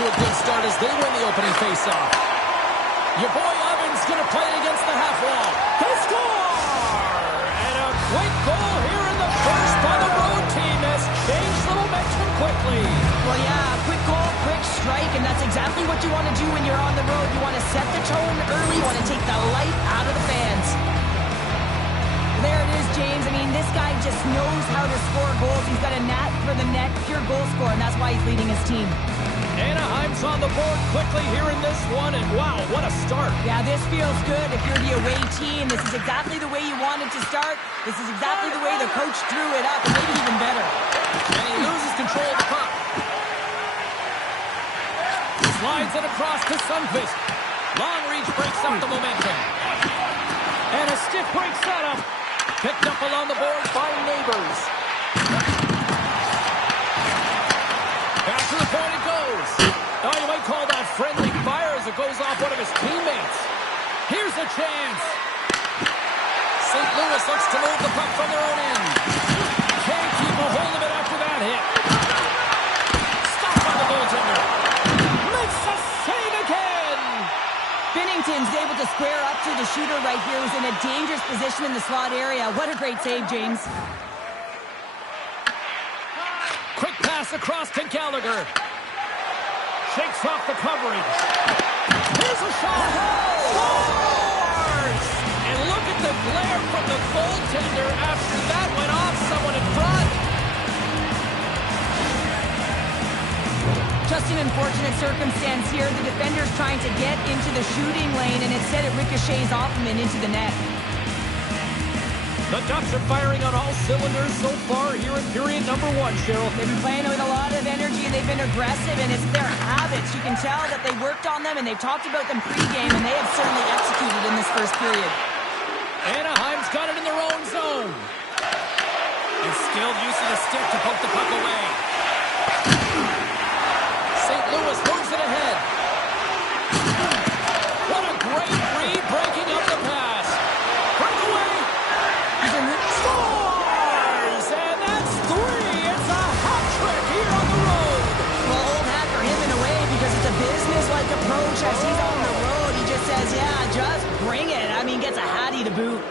to a good start as they win the opening faceoff. Your boy Oven's going to play it against the half wall. They score! And a quick goal here in the first by the road team has changed the momentum quickly. Well, yeah, quick goal, quick strike, and that's exactly what you want to do when you're on the road. You want to set the tone early. You want to take the life out of the fans. There it is, James. I mean, this guy just knows how to score goals. He's got a knack for the net, pure goal scorer, and that's why he's leading his team. Anaheim's on the board quickly here in this one, and wow, what a start. Yeah, this feels good. If you're the away team, this is exactly the way you wanted to start. This is exactly the way the coach drew it up, and maybe even better. And he loses control of the puck. Slides it across to Sundqvist. Long reach breaks up the momentum. And a stiff break setup. Picked up along the boards by Neighbors. Back to the point it goes. Oh, you might call that friendly fire as it goes off one of his teammates. Here's a chance. St. Louis looks to move the puck from their own end. Can't keep a hold of it after that hit. Stopped by the goaltender. Makes a save again. Binnington's able to square up to the shooter right here, who's in a dangerous position in the slot area. What a great save, James. Quick pass across to Gallagher. Shakes off the coverage. Here's a shot. Scores! And look at the glare from the goaltender after that went off someone in front. Just an unfortunate circumstance here. The defender's trying to get into the shooting lane, and instead it ricochets off him and into the net. The Ducks are firing on all cylinders so far here in period number one, Cheryl. They've been playing with a lot of energy, and they've been aggressive, and it's their habits. You can tell that they worked on them, and they've talked about them pregame, and they have certainly executed in this first period. Anaheim's got it in their own zone. And skilled use of the stick to poke the puck away. St. Louis moves it ahead. What a great read, breaking up the pass. Breakaway. Scores! And that's three. It's a hat trick here on the road. Well, old hat for him in a way, because it's a business-like approach. As he's on the road, he just says, yeah, just bring it. I mean, gets a hattie to boot.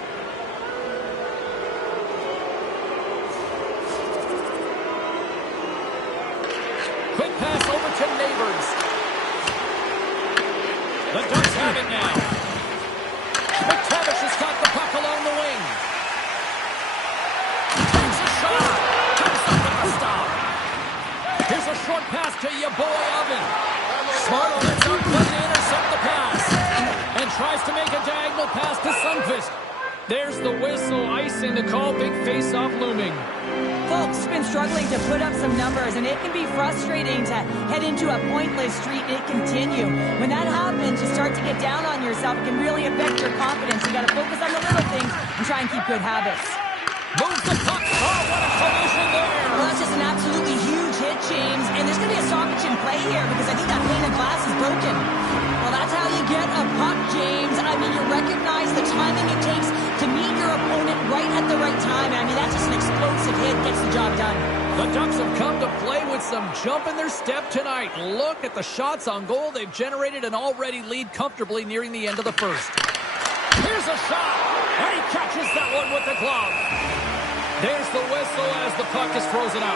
Quick pass over to Neighbors. The Ducks have it now. McTavish has got the puck along the wing. Takes a shot. Comes up with the stop. Here's a short pass to your boy Oven. Smart gets up, doesn't intercept the pass. And tries to make a diagonal pass to Sundqvist. There's the whistle, icing the call, big face-off looming. Folks have been struggling to put up some numbers, and it can be frustrating to head into a pointless streak and it continue. When that happens, you start to get down on yourself. It can really affect your confidence. You got to focus on the little things and try and keep good habits. Moves the puck. Oh, what a collision there. Well, that's just an absolutely huge hit, James. And there's going to be a stoppage in play here because I think that pane of glass is broken. Well, that's how you get a puck, James. I mean, you recognize the timing it takes to meet your opponent right at the right time. I mean, that's just an explosive hit. Gets the job done. The Ducks have come to play with some jump in their step tonight. Look at the shots on goal. They've generated an already lead comfortably nearing the end of the first. Here's a shot. And he catches that one with the glove. There's the whistle as the puck is frozen out.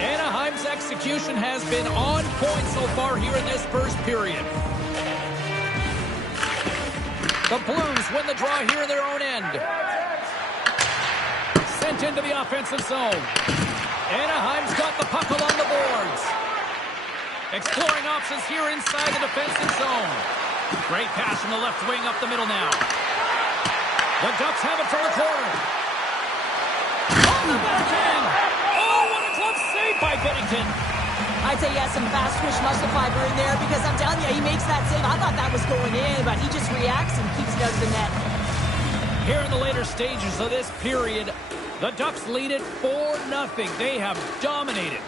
Anaheim's execution has been on point so far here in this first period. The Blues win the draw here in their own end. Sent into the offensive zone. Anaheim's got the puck along the boards. Exploring options here inside the defensive zone. Great pass from the left wing up the middle now. The Ducks have it from the corner. On the backhand. Oh, what a glove save by Binnington. I'd say, yes, some fast twitch muscle fiber in there because I'm telling you, he makes that save. I thought that was going in, but he just reacts and keeps it out of the net. Here in the later stages of this period, the Ducks lead it 4-0. They have dominated.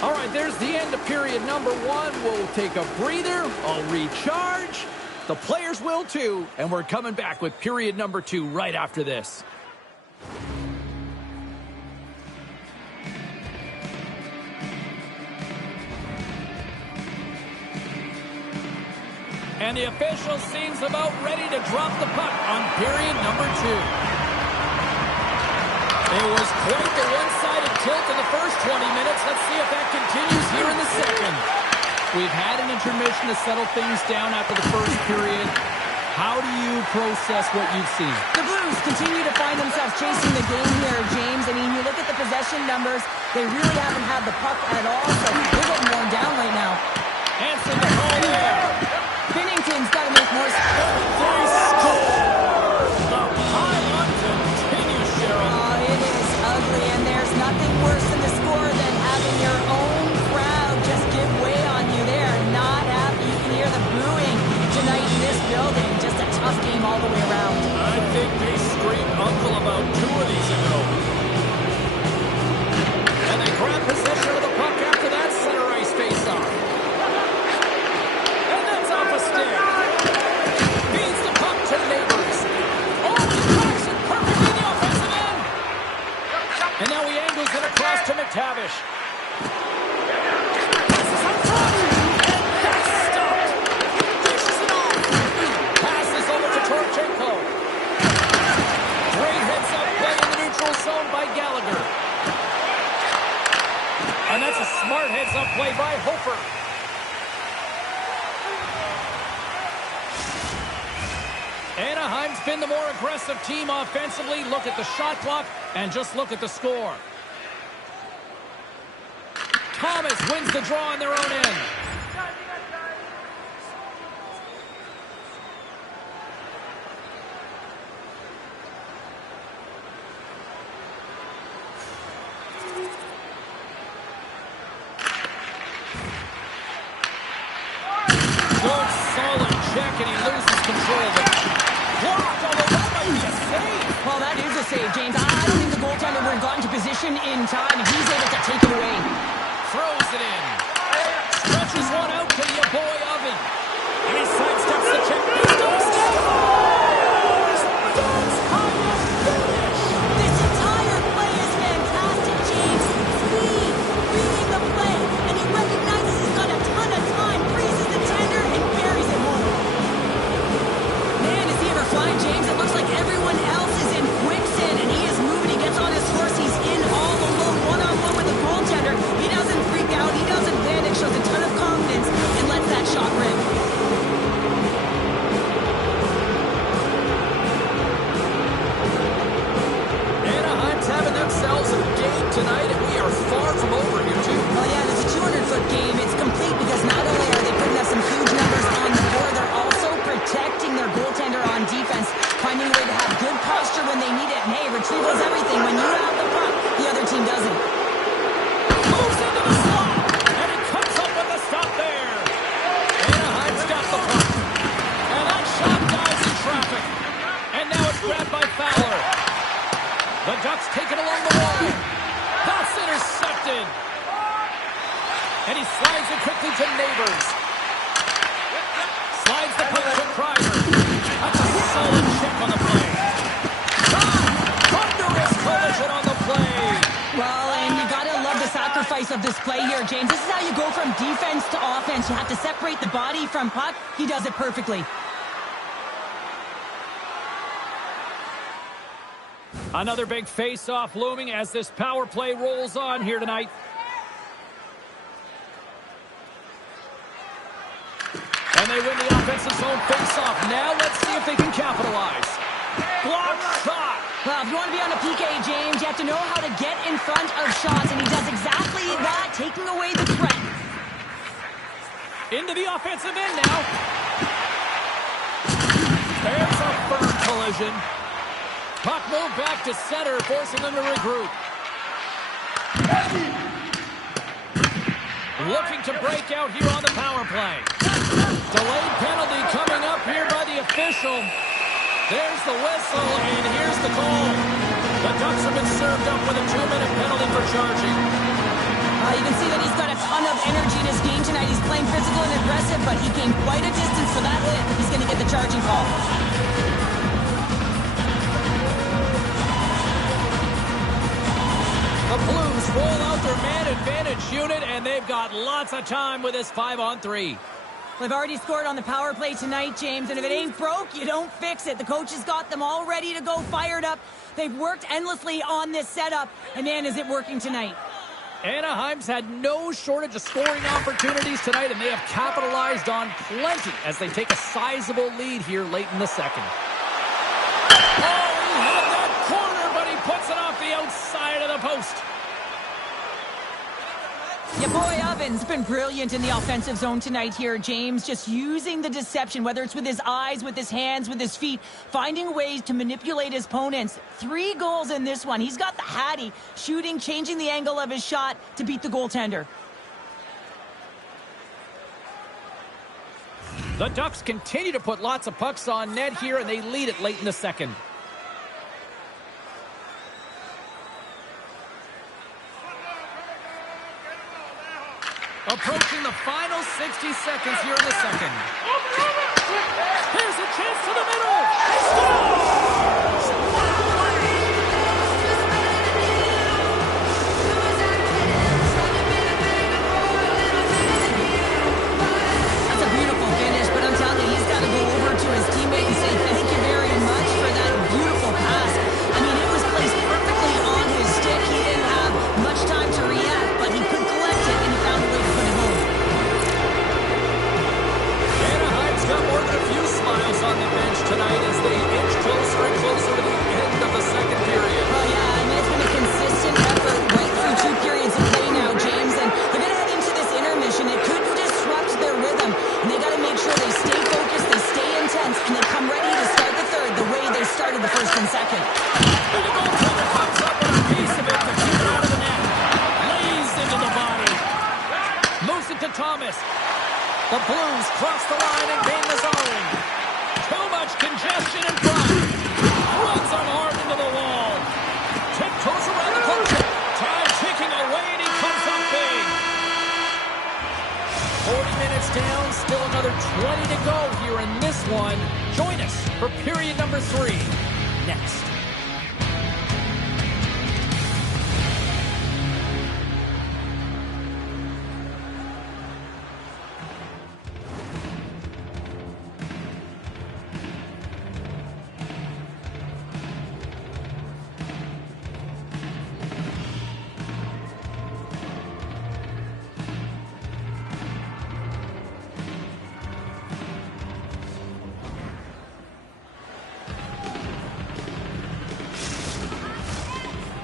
All right, there's the end of period number one. We'll take a breather, I'll recharge, The players will too, and we're coming back with period number 2 right after this. And the official seems about ready to drop the puck on period number 2. It was quite the one-sided tilt in the first 20 minutes. Let's see if that continues here in the second. We've had an intermission to settle things down after the first period. How do you process what you've seen? The Blues continue to find themselves chasing the game here, James. I mean, you look at the possession numbers, they really haven't had the puck at all, so they're getting worn down right now. Answer the call there. Binnington's got to make more space. They score! The pile-on continues, Cheryl. Oh, it is ugly, and there's nothing worse than the score than having your own crowd just give way on you. They are not happy. You can hear the booing tonight in this building. Just a tough game all the way around. I think they screamed uncle about 2 of these ago. And they grab possession of the puck after that center ice face-off. And that's off a stick. Feeds the puck to Neighbors. Oh, he cracks it perfectly in the offensive end. And now he angles it across to McTavish. Passes up front. And that's stopped. Dishes it off. Passes over to Torchenko. Great heads-up play in the neutral zone by Gallagher. And that's a smart heads-up play by Hofer. Anaheim's been the more aggressive team offensively. Look at the shot clock and just look at the score. Thomas wins the draw on their own end. Good solid check and he loses control of it. Blocked, although that might be a save. Well, that is a save, James. I don't think the goaltender would have gotten to position in time, and he's able to take it away. Throws it in. Stretches one out to your boy Oven. And he sidesteps the check. He scores! That's how you finish. This entire play is fantastic, James. Speed, reading the play, and he recognizes he's got a ton of time, freezes the tender, and carries it home. Man, is he ever flying, James? It looks like everyone else is in quicksand, and he is moving. He gets on his horse. He's in all alone, one-on-one with the goaltender. He doesn't freak out. He doesn't panic. Shows a ton of confidence and lets that shot rip. Anaheim's having themselves a game tonight, and we are far from over here, too. Oh yeah, it's a 200-foot game. It's complete because not only are they putting up some huge numbers on the board, they're also protecting their goaltender on defense, finding a way to have good posture when they need it. And hey, retrieval's everything. When you have the puck, the other team doesn't. Moves into the slot, and he comes up with a stop there. Anaheim's got the puck. And that shot dies in traffic. And now it's grabbed by Fowler. The Ducks take it along the wall. That's intercepted. And he slides it quickly to Neighbors. Slides the puck to Kreider. That's a solid check on the play. Thunderous collision on the play. Well, and you gotta love the sacrifice of this play here, James. This is how you go from defense to offense. You have to separate the body from puck. He does it perfectly. Another big face-off looming as this power play rolls on here tonight. And they win the offensive zone face-off. Now let's see if they can capitalize. Block shot. Well, if you want to be on a PK, James, you have to know how to get in front of shots, and he does exactly that, taking away the threat. Into the offensive end now. There's a firm collision. Puck moved back to center, forcing them to regroup. Looking to break out here on the power play. Delayed penalty coming up here by the official. There's the whistle, and here's the call. The Ducks have been served up with a 2-minute penalty for charging. You can see that he's got a ton of energy in his game tonight. He's playing physical and aggressive. aggressive, but he came quite a distance for that hit. He's going to get the charging call. The Blues roll out their man advantage unit, and they've got lots of time with this 5-on-3. They've already scored on the power play tonight, James, and if it ain't broke, you don't fix it. The coach has got them all ready to go, fired up. They've worked endlessly on this setup, and man, is it working tonight. Anaheim's had no shortage of scoring opportunities tonight, and they have capitalized on plenty as they take a sizable lead here late in the second. Oh, he had that corner, but he puts it off the outside of the post. Your boy Ovens been brilliant in the offensive zone tonight here, James. Just using the deception, whether it's with his eyes, with his hands, with his feet, finding ways to manipulate his opponents. 3 goals in this one. He's got the Hattie, shooting, changing the angle of his shot to beat the goaltender. The Ducks continue to put lots of pucks on net here, and they lead it late in the second. Approaching the final 60 seconds here in the second. Here's a chance to the middle. He scores! That's a beautiful finish, but I'm telling you, he's got to go over to his teammate and say thank you very much for that beautiful pass. I mean, it was placed perfectly on his stick. He didn't have much time to react, but he could collect it, and he found a way to put it home. Anaheim's got more than a few smiles on the bench tonight as they inch closer and closer to the end of the second period. Oh, yeah, I mean, it's been a consistent effort right through 2 periods of play now, James, and they're going to head into this intermission. It could disrupt their rhythm, and they got to make sure they stay focused, they stay intense, and they come ready to start the third the way they started the first and second. And the goaltender comes up with a piece of it to keep it out of the net. Lays into the body. Moves it to Thomas. The Blues cross the line and gain the zone. Too much congestion in front. Runs him hard into the wall. Tiptoes around the puck. Time ticking away, and he comes up big. 40 minutes down, still another 20 to go here in this one. Join us for period number 3 next.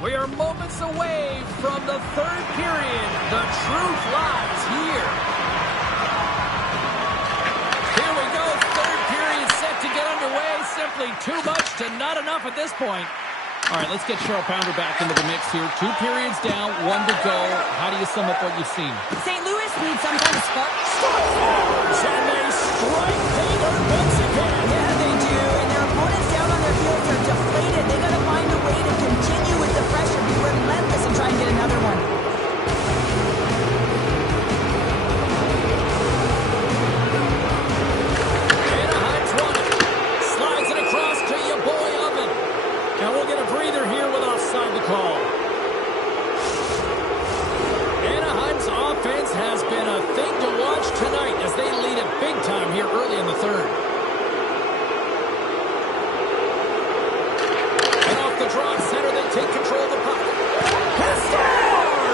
We are moments away from the third period. The truth lies here. Here we go. Third period set to get underway. Simply too much to not enough at this point. All right, let's get Cheryl Pounder back into the mix here. 2 periods down, 1 to go. How do you sum up what you've seen? St. Louis needs some kind of spark. And they strike Taylor once again. Yeah, they do. And their opponents down on their fields are deflated. They got to find a way to continue with the pressure, be relentless, and try and get another one. Anaheim's won it. Slides it across to your boy Oven. And we'll get a breather here with offside the call. Anaheim's offense has been a thing to watch tonight as they lead it big time here early in the third. And off the draw center, they take control of the puck. He scores!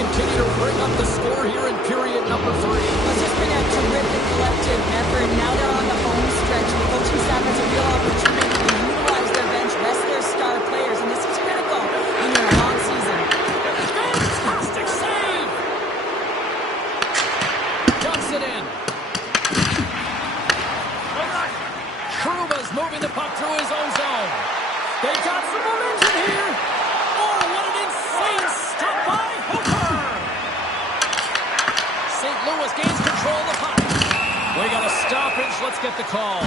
continue to bring up the score here in period number 3. It's just been a terrific collective effort. Now they're on the home stretch. The coaching staff has a real opportunity to utilize their bench, rest their star players, and this is critical in your long season. Fantastic save! Dumps it in. Kruma's moving the puck through his own zone. They got some momentum here. Oh, what an insane stop by Hooper! St. Louis gains control of the puck. We got a stoppage. Let's get the call.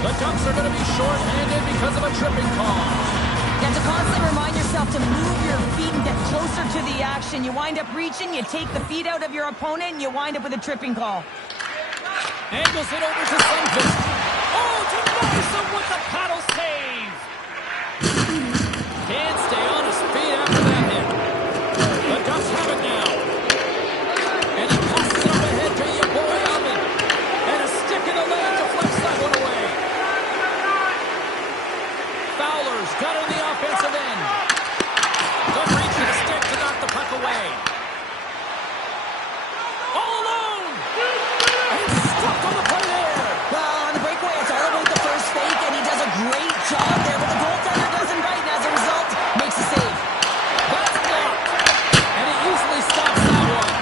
The Ducks are going to be short-handed because of a tripping call. You have to constantly remind yourself to move your feet and get closer to the action. You wind up reaching, you take the feet out of your opponent, and you wind up with a tripping call. Angles it over to Sundqvist. Oh, denies him with the paddle save. Can't stay on his feet after that hit. The Ducks have it now. And he passes it up ahead to your boy Oven. And a stick in the leg deflects that one away. Fowler's got it in the offensive end. Good reach for the stick to knock the puck away. All alone. And stuck on the play there. Well, on the breakaway, it's all about the first fake, and he does a great job there, but the goaltender doesn't bite, and as a result, makes a save. That's blocked. And he easily stops that one.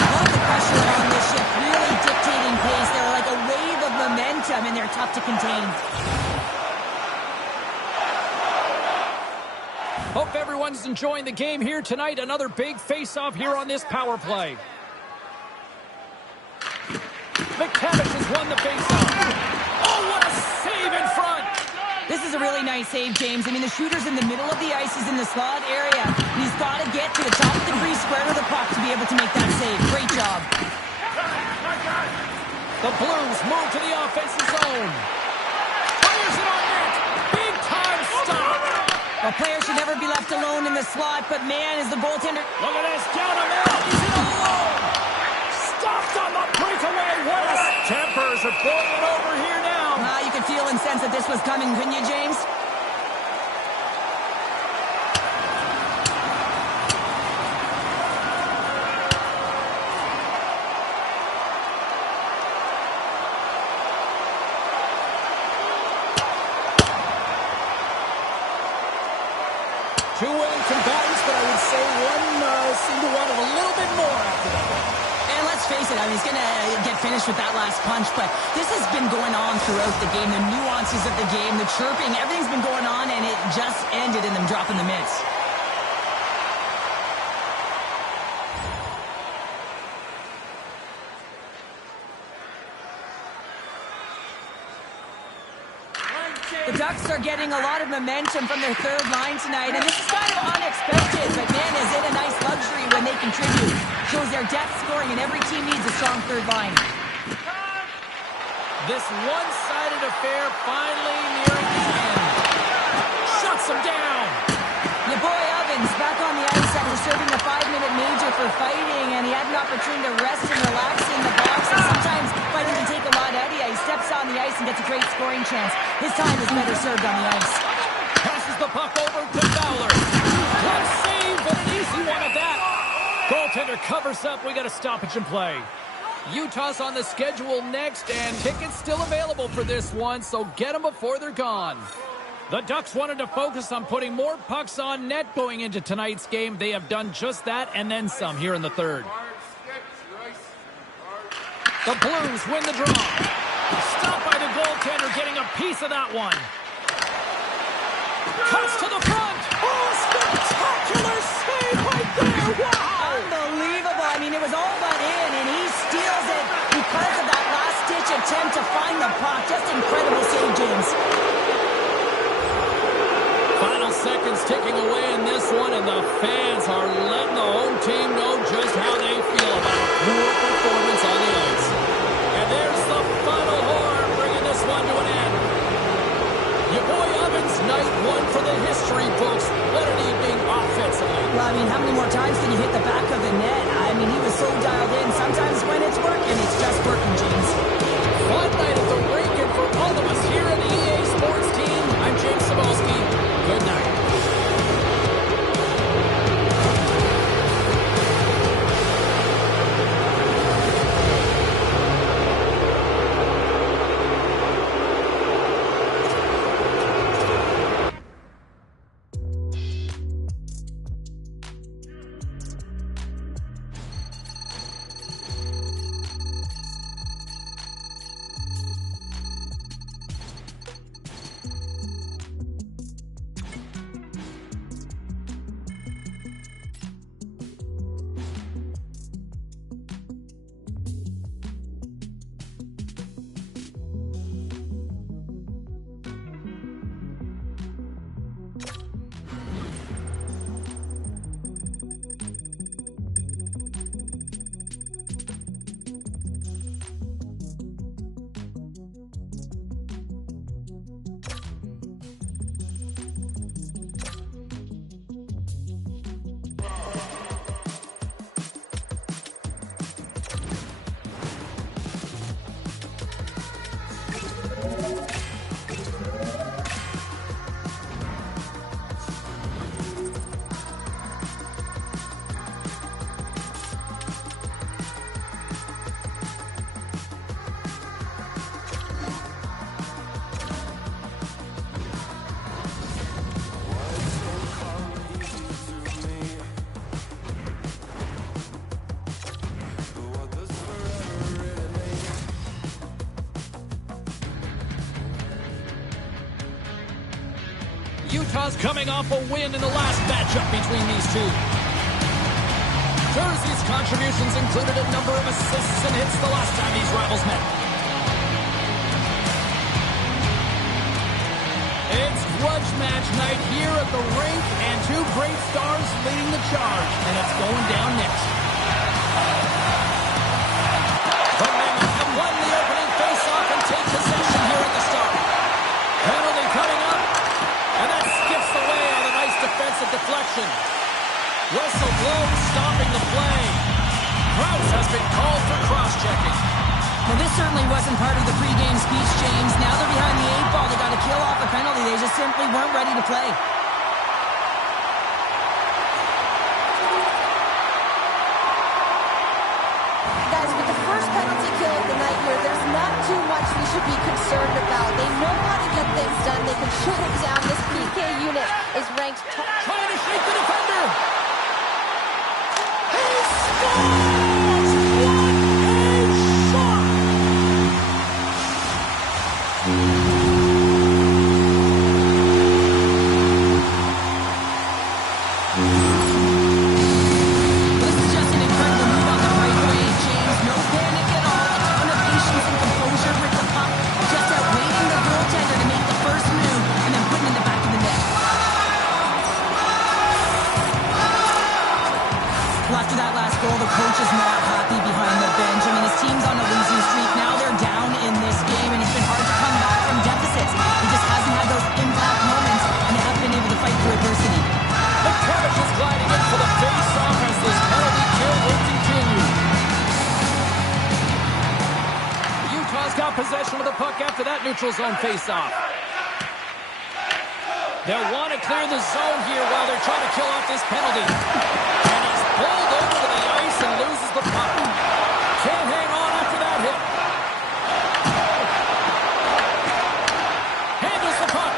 Love the pressure on this shift, really dictating pace. They're like a wave of momentum, and they're tough to contain. Hope everyone's enjoying the game here tonight. Another big face-off here on this power play. McTavish has won the face-off. Oh, what a save in front! This is a really nice save, James. I mean, the shooter's in the middle of the ice. He's in the slot area. He's got to get to the top of the crease, square to the puck to be able to make that save. Great job. The Blues move to the offensive zone. Fires it on net. Big time stop. A player should never be left alone in the slot, but man, is the goaltender... Look at this. Down him out. He's in alone. Stopped on the breakaway. What a... Tempers are boiling over here now. You could feel and sense that this was coming, couldn't you, James? Two willing combatants, but I would say one seemed to want it a little bit more after that one. And let's face it, I mean, he's going to get finished with that last punch, but this has been going on throughout the game. The nuances of the game, the chirping, everything's been going on, and it just ended in them dropping the mitts. The Ducks are getting a lot of momentum from their third line tonight, and this is kind of unexpected, but man, is it a nice luxury when they contribute. Shows their depth scoring, and every team needs a strong third line. This one-sided affair finally nearing the end. Shuts him down. Your boy Ovens back on the ice after serving the 5-minute major for fighting, and he had an opportunity to rest and relax in the box, and sometimes fighting can take a lot out of you. He steps on the ice and gets a great scoring chance. His time is better served on the ice. Passes the puck over to Fowler. Good save, but an easy one at that. Goaltender covers up. We got a stoppage in play. Utah's on the schedule next, and tickets still available for this one, so get them before they're gone. The Ducks wanted to focus on putting more pucks on net going into tonight's game. They have done just that and then some here in the third. The Blues win the draw. Stopped by the goaltender, getting a piece of that one. Cuts to the front. Oh, spectacular save right there. Wow. Unbelievable. I mean, it was all but in, and he steals it because of that last-ditch attempt to find the puck. Just incredible save, James. Final seconds ticking away in this one, and the fans are letting the home team know just how they feel about a poor performance on the ice. And there's the final horn, bringing this one to an end. Your boy Ovens, night one for the history books. What an evening offensively. Well, I mean, how many more times can you hit the back of the net? I mean, he was so dialed in. Sometimes when it's working, it's just working, James. Fun night at the rink, and for all of us here in the EA Sports team, I'm James Cybulski. Good night. Utah's coming off a win in the last matchup between these two. Jersey's contributions included a number of assists and hits the last time these rivals met. It's grudge match night here at the rink, and two great stars leading the charge, and it's going down next. The Mammoths have won the opening face-off and take possession here at the start. Penalty coming up, and that skips away on a nice defensive deflection. Whistle blows, stopping the play. Krause has been called for cross-checking. Well, this certainly wasn't part of the pregame speech, James. Now they're behind the 8 ball. They got to kill off a penalty. They just simply weren't ready to play. Guys, with the first penalty kill of the night here, there's not too much we should be concerned about. They know how to get things done. They can shut it down. This PK unit is ranked top. Trying to shake the defender. He scores! Possession of the puck after that neutral zone face-off. They'll want to clear the zone here while they're trying to kill off this penalty. And he's pulled over to the ice and loses the puck. Can't hang on after that hit. Handles the puck.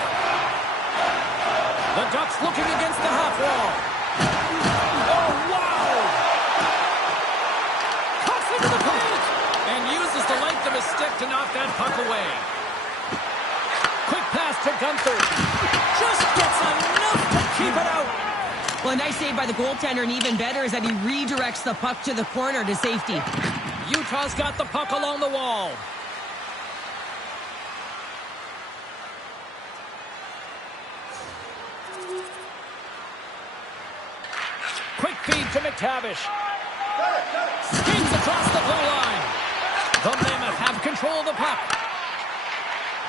The Ducks looking against the half wall. Oh, wow! Cuts into the paint and uses the length of his stick to knock that puck away. Quick pass to Gunther. Just gets enough to keep it out. Well, a nice save by the goaltender, and even better is that he redirects the puck to the corner to safety. Utah's got the puck along the wall. Quick feed to McTavish. Skates across the blue line. The Mammoth have control of the puck.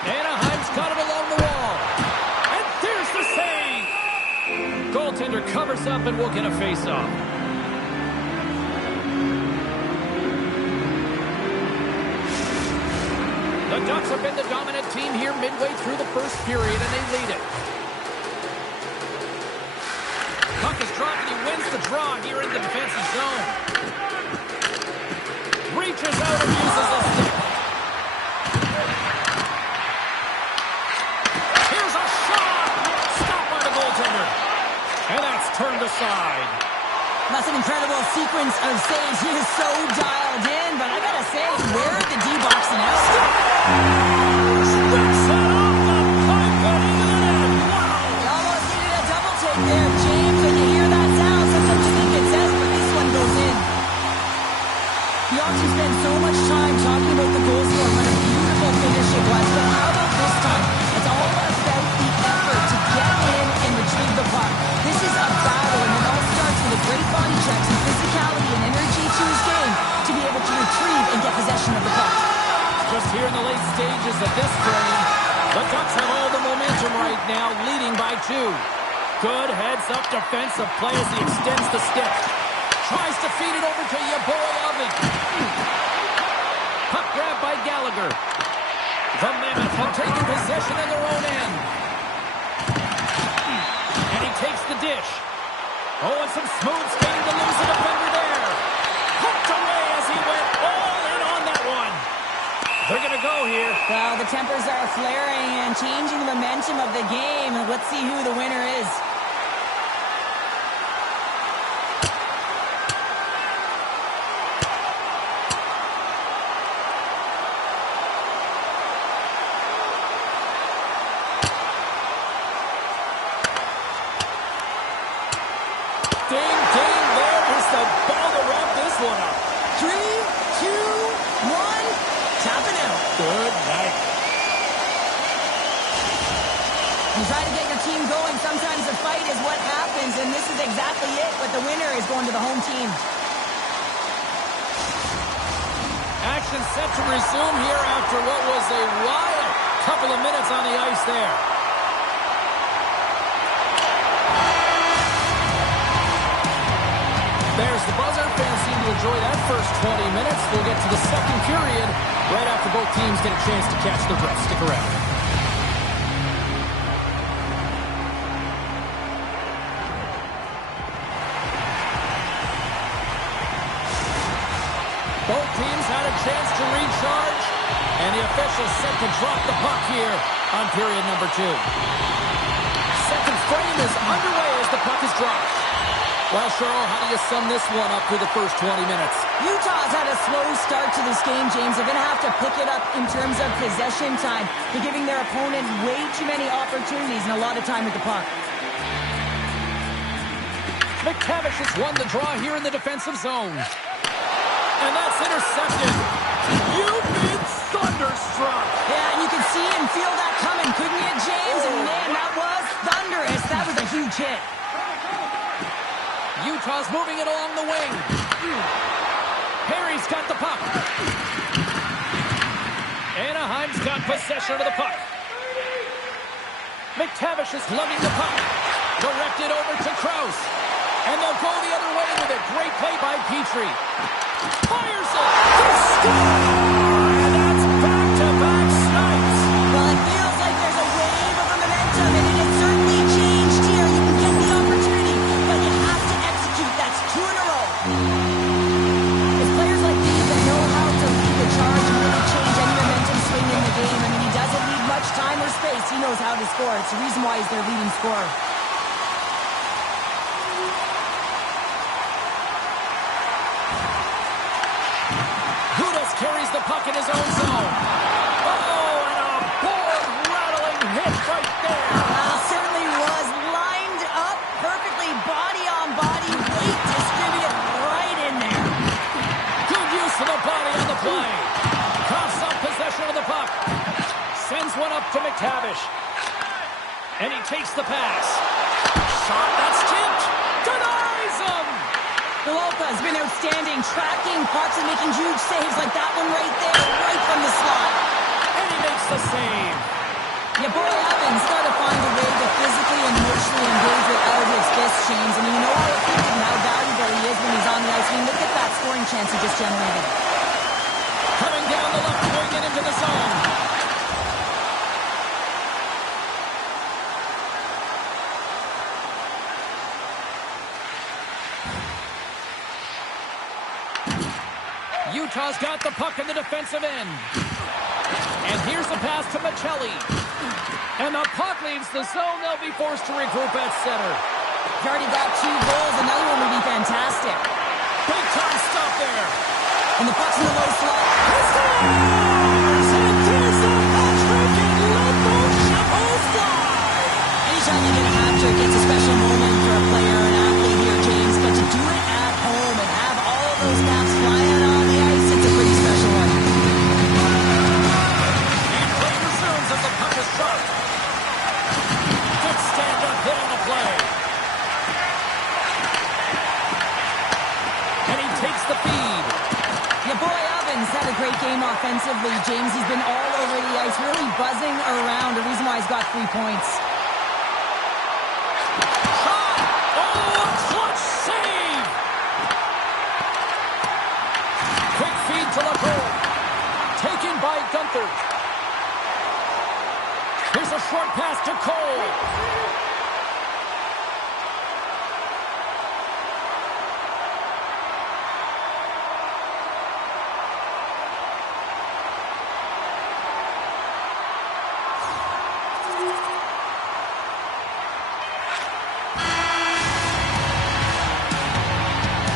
Anaheim's got it along the wall. And there's the save. Goaltender covers up and will get a face-off. The Ducks have been the dominant team here midway through the first period, and they lead it. Puck is dropped, and he wins the draw here in the defensive zone. Reaches out and uses a stick. Here's a shot! Stopped by the goaltender. And that's turned aside. That's an incredible sequence of saves. He is so dialed in, but I gotta say, where are the D-boxing out? Rips it off the pipe and into the net. Wow! He almost needed a double take there, James. When you hear that sound, sometimes you think it's S, but this one goes in. We often spend so much time talking about the goal scoring. What a beautiful finish it was. But how about this time? It's all about the effort to get in and retrieve the puck. This is a battle, and it all starts with a great body checks and physicality and energy to his game to be able to retrieve and get possession of the puck. Just here in the late stages of this frame, the Ducks have all the momentum right now, leading by 2. Good heads-up defensive play as he extends the stick. Tries to feed it over to your boy, Oven. Puck grab by Gallagher. The Mammoth have taken possession in their own end. And he takes the dish. Oh, and some smooth skating to lose the defender there. Hooked away as he went all in on that one. They're going to go here. Well, the tempers are flaring and changing the momentum of the game. Let's see who the winner is. the ball to wrap this one up. 3, 2, 1. Tapping out. Good night. You try to get your team going. Sometimes a fight is what happens, and this is exactly it. But the winner is going to the home team. Action set to resume here after what was a wild couple of minutes on the ice there. There's the buzzer. Fans seem to enjoy that first 20 minutes. We'll get to the second period right after both teams get a chance to catch their breath. Stick around. Both teams had a chance to recharge, and the officials set to drop the puck here on period number 2. Second frame is underway as the puck is dropped. Well, Cheryl, how do you sum this one up through the first 20 minutes? Utah's had a slow start to this game, James. They're going to have to pick it up in terms of possession time. They're giving their opponent way too many opportunities and a lot of time with the puck. McTavish has won the draw here in the defensive zone. And that's intercepted. You've been thunderstruck. Yeah, and you can see and feel that coming, couldn't you, James? And man, that was thunderous. That was a huge hit. Utah's moving it along the wing. Perry's got the puck. Anaheim's got possession of the puck. McTavish is lugging the puck. Directed over to Krause. And they'll go the other way with it. Great play by Petrie. Fires it. To score! And that's back-to-back snipes. Well, it feels like there's a wave of momentum, and it has certainly changed here. You can get the opportunity, but you have to execute. That's 2 in a row. It's players like these that know how to lead the charge and really change any momentum swing in the game. I mean, he doesn't need much time or space. He knows how to score. It's the reason why he's their leading scorer. Carries the puck in his own zone. Oh, and a board-rattling hit right there. Well, certainly was lined up perfectly, body on body, weight distributed right in there. Good use of the body on the play. Coughs up possession of the puck. Sends one up to McTavish. And he takes the pass. Shot that's tipped. Denies him. Villalta has been outstanding, tracking pucks and making huge saves like that one right there, right from the slot. And he makes the save. Yeah, boy, Evans got to find a way to physically and emotionally engage without his fists, James. And you know how effective and how valuable he is when he's on the ice. I mean, look at that scoring chance he just generated. Coming down the left wing and into the zone. Utah's got the puck in the defensive end. And here's the pass to Michelli. And the puck leaves the zone. They'll be forced to regroup at center. He already got 2 goals. Another one would be fantastic. Big time stuff there. And the puck's in the low slot. He scores! And there's the hat-trick and let those shovels fly. Anytime you get a hat-trick, it's a special moment for a player or an athlete here, James. But to do it at home and have all of those caps flying on the ice, it's a pretty special one. And play resumes as the puck is dropped. Good stand-up hit on the play. And he takes the feed. Yeah, boy, Evans had a great game offensively, James. He's been all over the ice, really buzzing around. The reason why he's got 3 points. Shot! Oh, clutch save! Quick feed to Lacour. Taken by Gunther. Here's a short pass to Cole.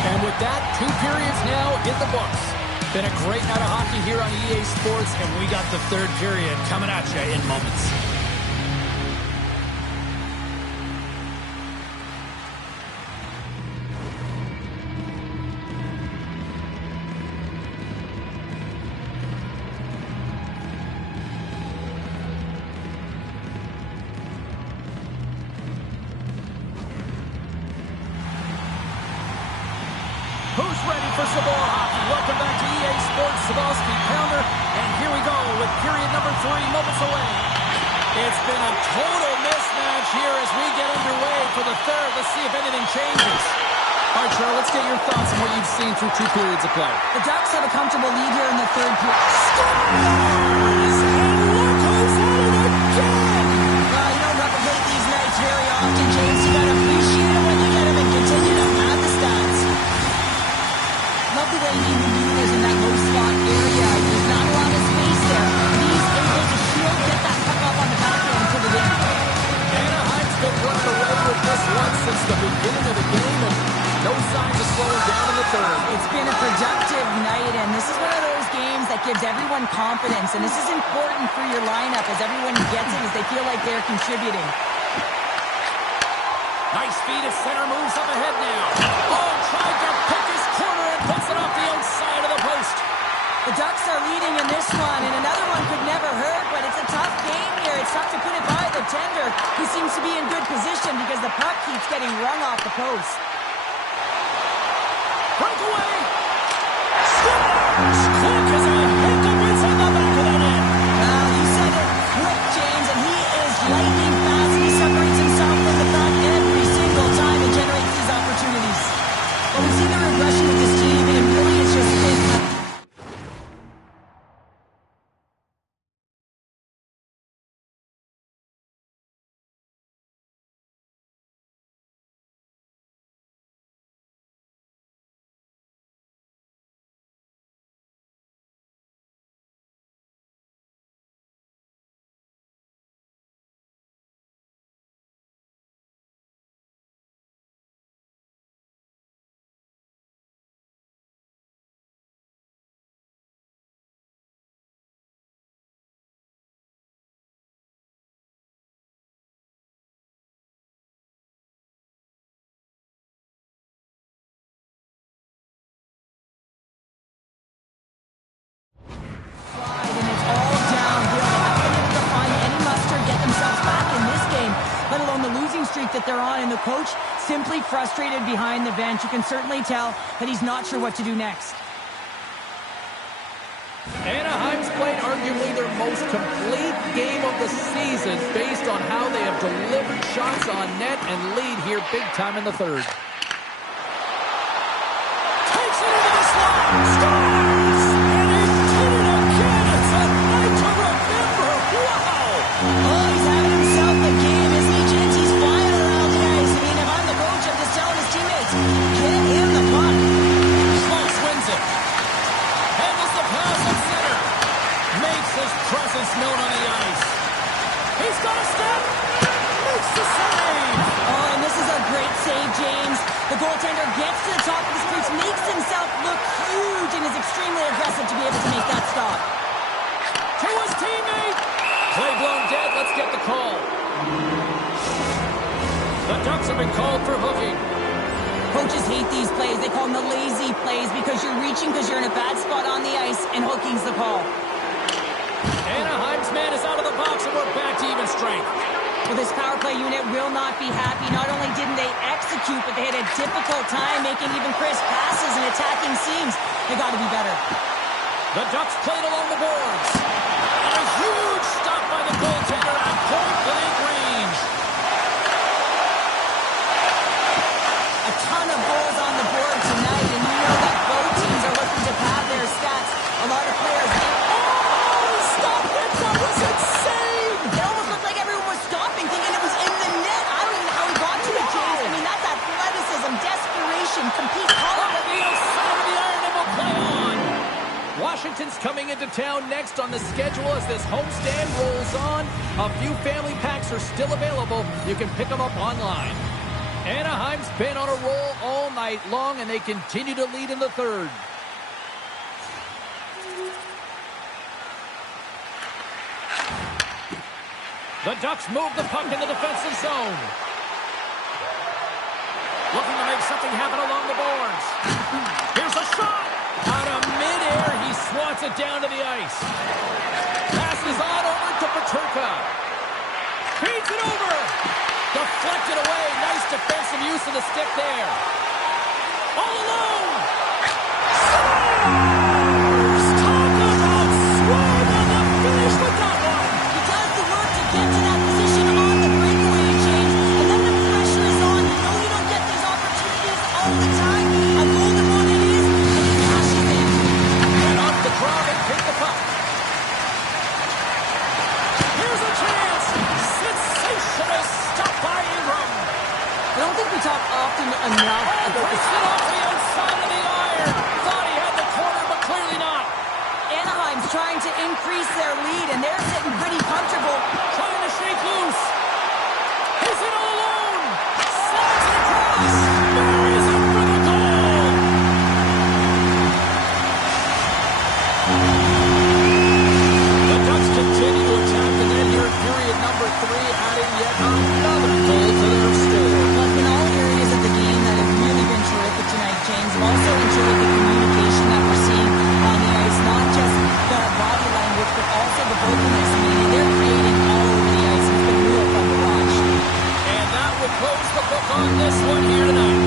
And with that, 2 periods now in the books. Been a great night of hockey here on EA Sports, and we got the 3rd period coming at you in moments. Who's ready for some more hockey? Welcome back to EA Sports Cebulski Pounder. And here we go with period number 3 moments away. It's been a total mismatch here as we get underway for the third. Let's see if anything changes. All right, Charlie, let's get your thoughts on what you've seen through 2 periods of play. The Ducks have a comfortable lead here in the third period. Scores! And look who's at it again! You don't replicate these nights very often, James. You gotta appreciate it when you get them and continue to add the stats. Love the way he is in that low slot area. There's not a lot of space there. He's able to shield, get that puck up on the back end for the win. Anaheim's been running away with this one since the beginning of the game, and no signs of slowing down in the third. It's been a productive night, and this is one of those games that gives everyone confidence, and this is important for your lineup as everyone gets it, as they feel like they're contributing. Nice feed as center moves up ahead now. Oh, tried to pick his corner and puts it off the outside of the post. The Ducks are leading in this one, and another one could never hurt, but it's a tough game here. It's tough to put it by the tender, who seems to be in good position because the puck keeps getting rung off the post. Breakaway! Scores! Quick as a hiccup inside the back of the net. Well, you said it quick, James, and he is lightning fast. He separates himself from the back every single time and generates these opportunities. Well, we've seen the regression with this team, and really it's just been... And it's all downhill. They haven't been able to find any muster, get themselves back in this game, let alone the losing streak that they're on. And the coach simply frustrated behind the bench. You can certainly tell that he's not sure what to do next. Anaheim's played arguably their most complete game of the season based on how they have delivered shots on net and lead here big time in the third. Takes it into the slot. Scores! And he did it again. It's a night to remember. Wow! Oh, he's having himself a game, isn't he, James? He's flying around the ice. I mean, if I'm the coach, I'm just telling his teammates, get him the puck. Schmaltz wins it. Handles the pass at center. Makes his presence known on the ice. He's got a step. Makes the save. Oh, and this is a great save, James. The goaltender gets to the top of his crease, makes himself look huge, and is extremely aggressive to be able to make that stop. To his teammate. Play blown dead. Let's get the call. The Ducks have been called for hooking. Coaches hate these plays. They call them the lazy plays because you're reaching because you're in a bad spot on the ice, and hooking's the call. Anaheim's man is out of the box, and we're back to even strength. Well, this power play unit will not be happy. Not only didn't they execute, but they had a difficult time making even crisp passes and attacking seams. They got to be better. The Ducks played along the boards. And a huge stop by the goaltender at point-blank range. A ton of goals on the board tonight, and you know that both teams are looking to pad their stats. A lot of players... Oh, stop it! That was insane! It almost looked like everyone was stopping, thinking it was in the net. I don't even know how he got to it, James. I mean, that's athleticism, desperation, compete. Off the outside of the iron, and we'll play on. Washington's coming into town next on the schedule as this homestand rolls on. A few family packs are still available. You can pick them up online. Anaheim's been on a roll all night long, and they continue to lead in the third. The Ducks move the puck in the defensive zone. Looking to make something happen along the boards. Here's a shot. Out of midair, he swats it down to the ice. Passes on over to Peterka. Feeds it over. Deflected away. Nice defensive use of the stick there. All alone. increase their lead, and they're sitting pretty comfortable. Trying to shake loose. He's in all alone. Slides it across. Buries it for the goal. The Ducks continue to attack the net here in period number 3, adding yet another goal to their score. Look, in all areas of the game that have really been terrific tonight, James. I've also enjoyed the communication that we're seeing on the ice, not just the body language, but also the vocalness. I mean, they're creating all over the ice. It's been real fun to watch. And that will close the book on this one here tonight.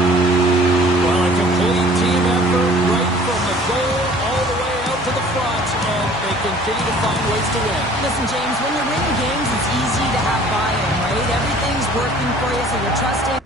Well, a complete team effort right from the goal all the way out to the front, and they continue to find ways to win. Listen, James, when you're winning games, it's easy to have buy-in, right? Everything's working for you, so you're trusting